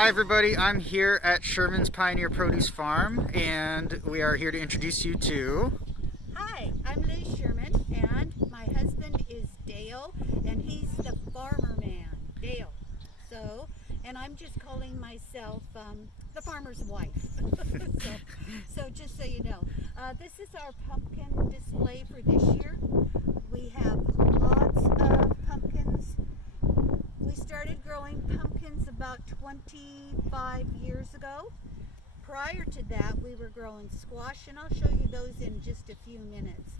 Hi everybody, I'm here at Sherman's Pioneer Produce Farm and we are here to introduce you to... Hi, I'm Liz Sherman and my husband is Dale and he's the farmer man, Dale. And I'm just calling myself the farmer's wife. so just so you know, this is our pumpkin display for this year. We have lots of pumpkins. We started growing pumpkins about 25 years ago. Prior to that, we were growing squash, and I'll show you those in just a few minutes.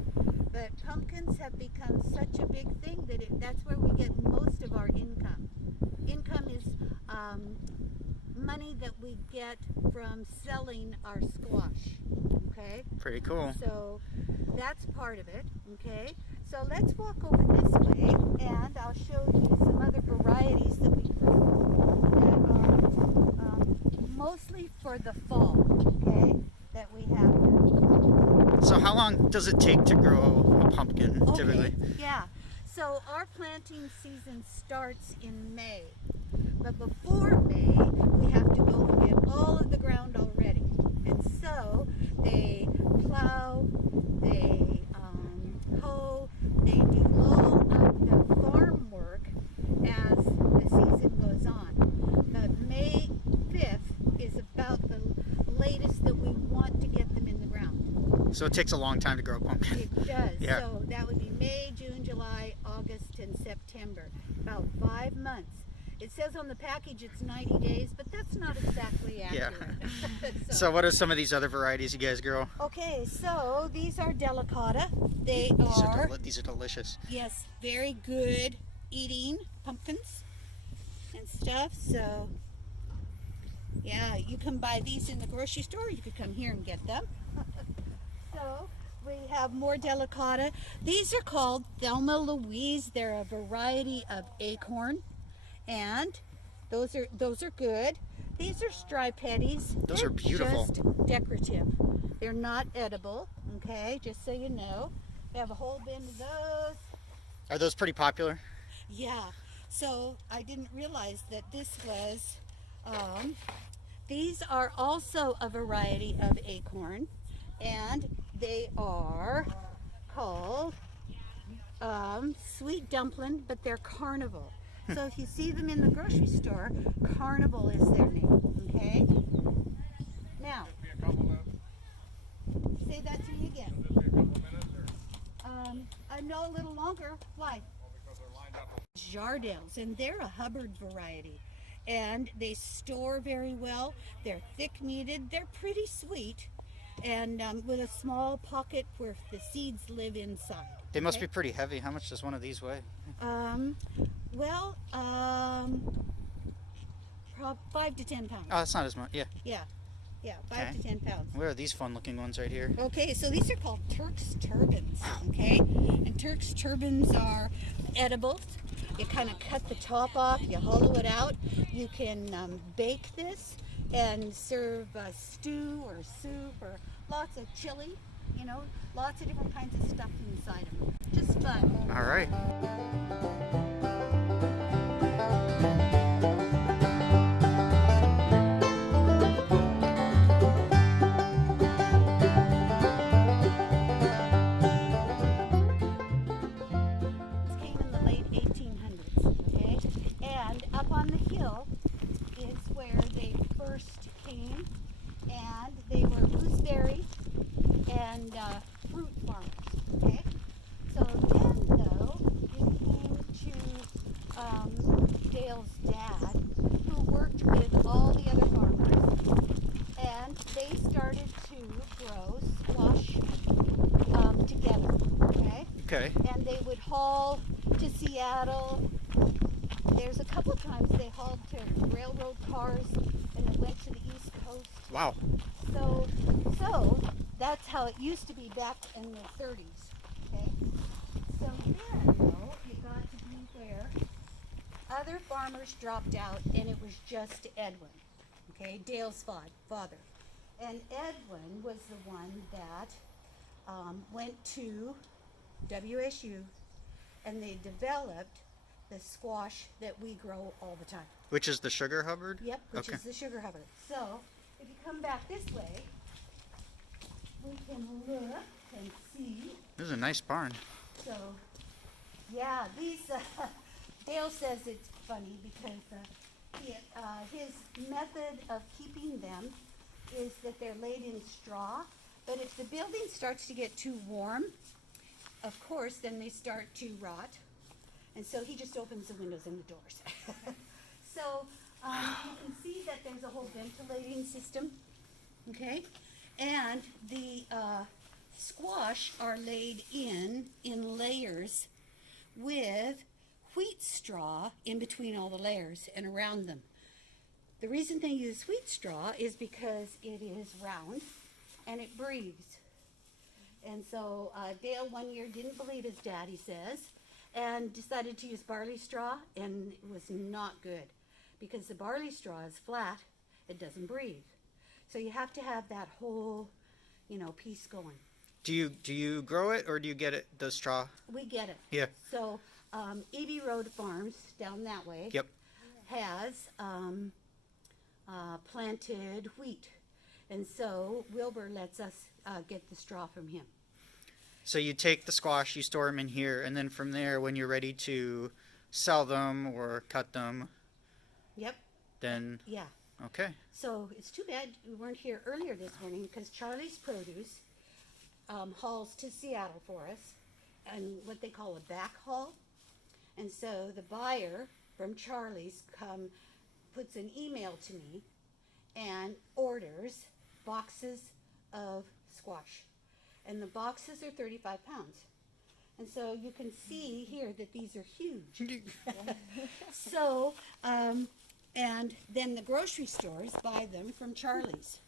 But pumpkins have become such a big thing that that's where we get most of our income. Income is money that we get from selling our squash, okay? Pretty cool. So that's part of it, okay? So let's walk over this way, and I'll show you some other varieties that we grow that are mostly for the fall, okay, that we have now. So how long does it take to grow a pumpkin, typically? Yeah, so our planting season starts in May, but before May, we have to go and get all of the ground already. And so they plow, they hoe, they do all of the farm work as the season goes on. But May 5th is about the latest that we want to get them in the ground. So it takes a long time to grow a pumpkin. It does. Yeah. So that would be May, June, July, August, and September. About 5 months. It says on the package it's 90 days, but that's not exactly accurate. Yeah. So what are some of these other varieties you guys grow? Okay, so these are delicata. These are delicious. Yes, very good eating pumpkins and stuff. So yeah, you can buy these in the grocery store. You could come here and get them. So we have more delicata. These are called Thelma Louise. They're a variety of acorn, and those are good. These are stripetties. Those are beautiful. Just decorative. They're not edible. Okay, just so you know. We have a whole bin of those. Are those pretty popular? Yeah. So I didn't realize that this was. These are also a variety of acorn, and they are called sweet dumpling, but they're carnival. So if you see them in the grocery store, carnival is their name, okay? Now, say that to me again. I know a little longer. Why? Jardels, and they're a Hubbard variety. And they store very well. They're thick-meated. They're pretty sweet, and with a small pocket where the seeds live inside. They must be pretty heavy. How much does one of these weigh? 5 to 10 pounds. Oh, that's not as much. Yeah. Yeah, 5 to 10 pounds. Where are these fun-looking ones right here? Okay, so these are called Turk's turbans. Okay, and Turk's turbans are edible. You kind of cut the top off, you hollow it out. You can bake this and serve stew or soup or lots of chili, you know, lots of different kinds of stuff inside them. Just fun. All right. Up on the hill is where they first came, and they were gooseberry and fruit farmers, okay? So then, though, it came to Dale's dad, who worked with all the other farmers, and they started to grow squash together, okay? Okay. And they would haul to Seattle. There's a couple of times they hauled to railroad cars and they went to the East Coast. Wow. So that's how it used to be back in the 30s. Okay. So then, though, it got to be where other farmers dropped out, and it was just Edwin. Okay, Dale's father, and Edwin was the one that went to WSU, and they developed the squash that we grow all the time. Which is the Sugar Hubbard? Yep, which Okay. is the Sugar Hubbard. So, if you come back this way, we can look and see. This is a nice barn. So, yeah, these, Dale says it's funny because his method of keeping them is that they're laid in straw. But if the building starts to get too warm, of course, then they start to rot. And so he just opens the windows and the doors. So you can see that there's a whole ventilating system, okay? And the squash are laid in layers with wheat straw in between all the layers and around them. The reason they use wheat straw is because it is round and it breathes. And so Dale one year didn't believe his dad, he says, and decided to use barley straw, and it was not good because the barley straw is flat, it doesn't breathe. So you have to have that whole, piece going. Do you grow it or do you get it, the straw? We get it. Yeah. So E.B. Road Farms down that way Yep. has planted wheat. And so Wilbur lets us get the straw from him. So you take the squash, you store them in here, and then from there, when you're ready to sell them or cut them, Yep. then, Yeah. okay. So it's too bad we weren't here earlier this morning because Charlie's Produce hauls to Seattle for us, and what they call a back haul. And so the buyer from Charlie's puts an email to me and orders boxes of squash. And the boxes are 35 pounds. And so you can see here that these are huge. So, and then the grocery stores buy them from Charlie's.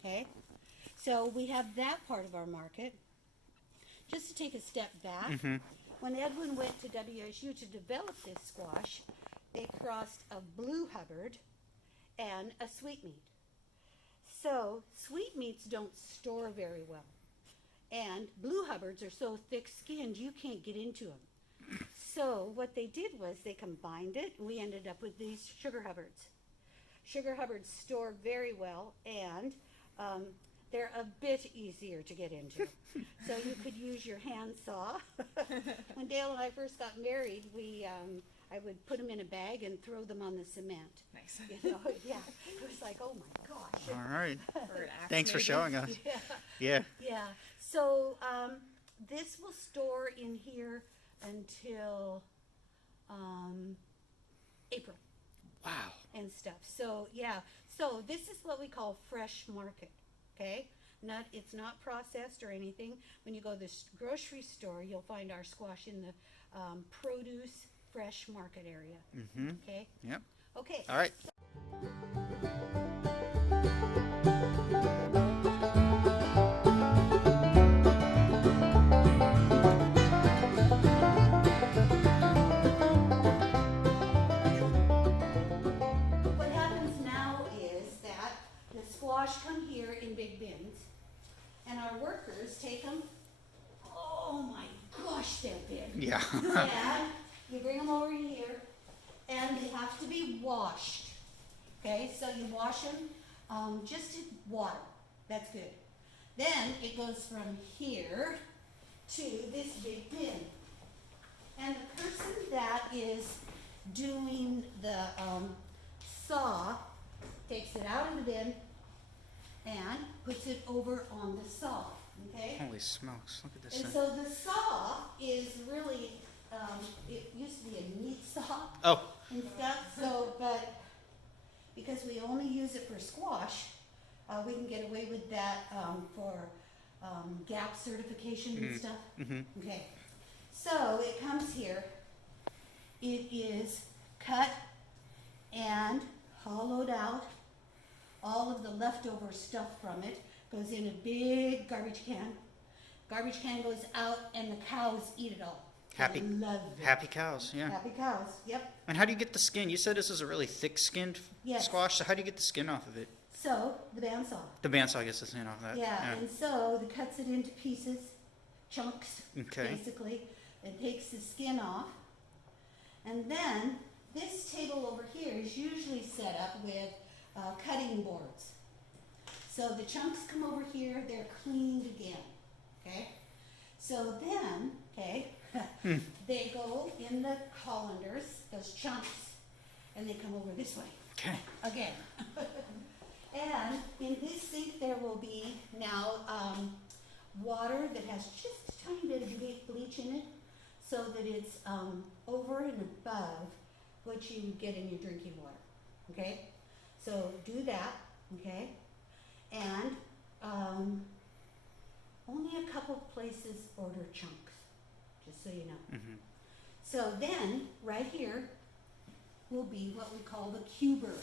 Okay? So we have that part of our market. Just to take a step back, when Edwin went to WSU to develop this squash, they crossed a Blue Hubbard and a sweetmeat. So sweetmeats don't store very well. And Blue Hubbards are so thick-skinned you can't get into them. So what they did was they combined it, and we ended up with these Sugar Hubbards. Sugar Hubbards store very well, and they're a bit easier to get into. So you could use your hand saw. When Dale and I first got married, I would put them in a bag and throw them on the cement. Nice. Yeah. It was like, oh my gosh. All right. Or an axe, Thanks for maybe. showing us. Yeah. Yeah. Yeah. So this will store in here until April Wow. and stuff. So yeah. So this is what we call fresh market. Okay. It's not processed or anything. When you go to the grocery store, you'll find our squash in the produce fresh market area. Mm-hmm. Okay. Yep. Okay. All right. What happens now is that the squash come here in big bins, and our workers take them. Oh my gosh, they're big. Yeah. And you bring them over here, and they have to be washed. Okay, so you wash them just in water. That's good. Then it goes from here to this big bin. And the person that is doing the saw takes it out of the bin and puts it over on the saw. Okay? Holy smokes! Look at this And thing. so the saw is really, it used to be a meat saw Oh. and stuff, so, but because we only use it for squash, we can get away with that for GAP certification and stuff. Mm-hmm. Okay, so it comes here, it is cut and hollowed out. All of the leftover stuff from it goes in a big garbage can. Garbage can goes out and the cows eat it all. Happy- They love it. Happy cows. Yeah. Happy cows, yep. And how do you get the skin? You said this is a really thick-skinned Yes. squash. So how do you get the skin off of it? So, the bandsaw. The bandsaw gets the skin off of that. Yeah, and so it cuts it into pieces, chunks, Okay. basically. It takes the skin off, And then this table over here is usually set up with cutting boards. So the chunks come over here, they're cleaned again, okay? So then, okay, they go in the colanders, those chunks, and they come over this way. Okay. Again. And in this sink there will be now water that has just a tiny bit of bleach in it, so that it's over and above what you would get in your drinking water. Okay? So do that, okay? And only a couple places order chunks, just so you know. Mm-hmm. So then, right here, will be what we call the cuber.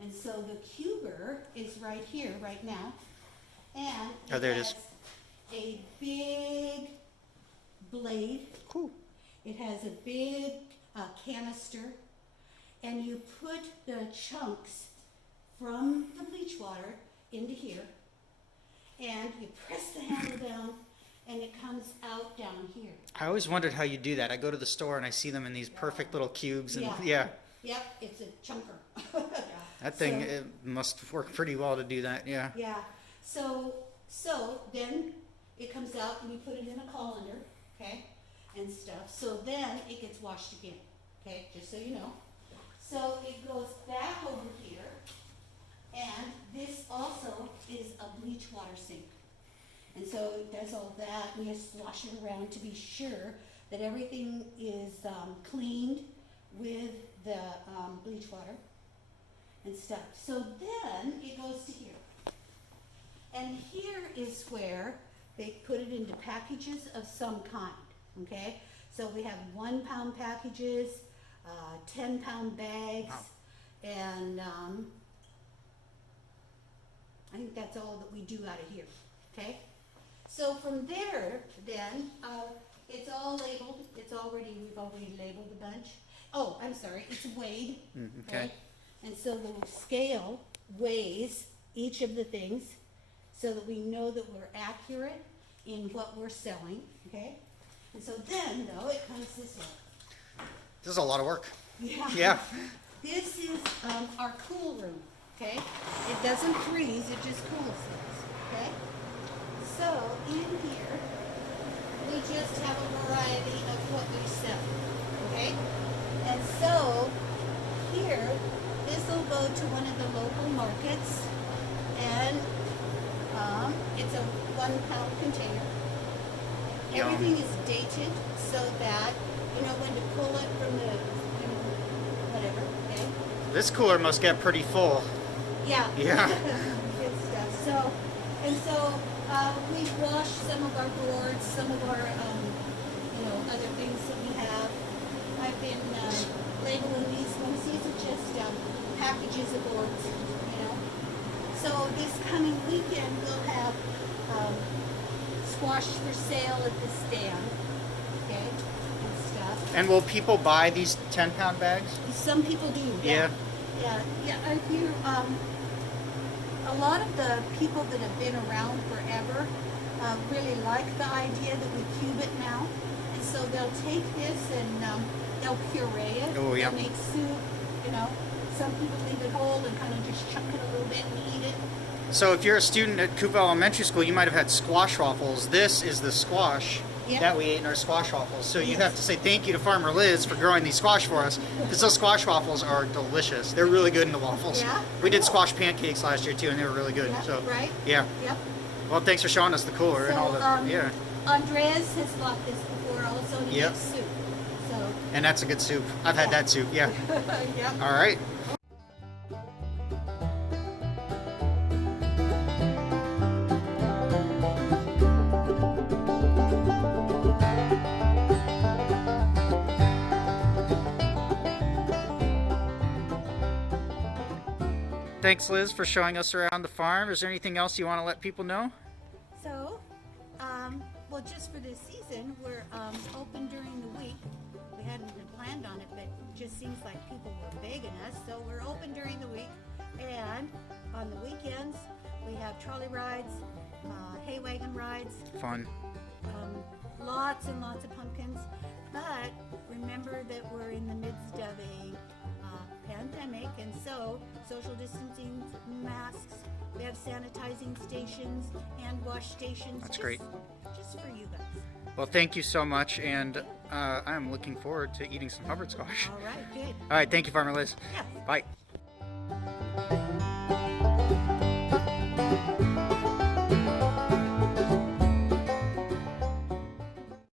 And so the cuber is right here, right now. And it there it has is. a big blade. Cool. It has a big canister. And you put the chunks from the bleach water into here. And you press the handle down, and it comes out down here. I always wondered how you do that. I go to the store and I see them in these perfect little cubes, and yeah. Yep, it's a chunker. That thing, So- it must work pretty well to do that, yeah. Yeah, so then it comes out and you put it in a colander, okay, and stuff. So then it gets washed again, okay, just so you know. So it goes back over here, and this also is a bleach water sink. And so it does all that, and you slosh it around to be sure that everything is cleaned with the bleach water and stuff. So then it goes to here. And here is where they put it into packages of some kind, okay? So we have 1 pound packages, 10 pound bags, Wow. and I think that's all that we do out of here, okay? So from there, then, it's all labeled, we've already labeled the bunch. Oh, I'm sorry, it's weighed, Okay. And so the scale weighs each of the things so that we know that we're accurate in what we're selling, okay? And so then, though, it comes this way. This is a lot of work. Yeah. Yeah. This is our cool room, okay? It doesn't freeze, it just cools things, okay? So in here, we just have a variety of what we sell, okay? And so here, this will go to one of the local markets, and it's a 1 pound container. Yum. Everything is dated so that you know when to pull it from the, whatever, okay? This cooler must get pretty full. Yeah. Yeah. Good stuff. So, we've washed some of our boards, some of our, other things that we have. I've been labeling these ones. These are just packages of boards, So this coming weekend we'll have squash for sale at the stand, okay, and stuff. And will people buy these 10-pound bags? Some people do. Yeah. Yeah. I hear a lot of the people that have been around forever really like the idea that we cube it now, and so they'll take this and they'll puree it. Oh, yeah. They'll make soup. Some people leave it whole and kind of just chunk it a little bit and eat it. So if you're a student at Coupeville Elementary School, you might have had squash waffles. This is the squash Yep. that we ate in our squash waffles. So you Yes. have to say thank you to Farmer Liz for growing these squash for us, because those squash waffles are delicious. They're really good in the waffles. Yeah? We did Cool. squash pancakes last year too, and they were really good. Yeah, So right? yeah. Yep. Well, thanks for showing us the cooler and all So, that. Yeah. Andres has bought this before also, and he Yep. makes soup. So, And that's a good soup. I've had Yeah. that soup. Yeah. yep. All right. Thanks, Liz, for showing us around the farm. Is there anything else you want to let people know? So, well, just for this season, we're open during the week. We hadn't been planned on it, but it just seems like people were begging us. So we're open during the week, and on the weekends we have trolley rides, hay wagon rides, Fun. lots and lots of pumpkins. But remember that we're in the midst of a pandemic, and so social distancing, masks. We have sanitizing stations, hand wash stations. That's great. Just for you guys. Well, thank you so much, and I'm looking forward to eating some Hubbard squash. All right, good. All right, thank you, Farmer Liz. Yeah. Bye.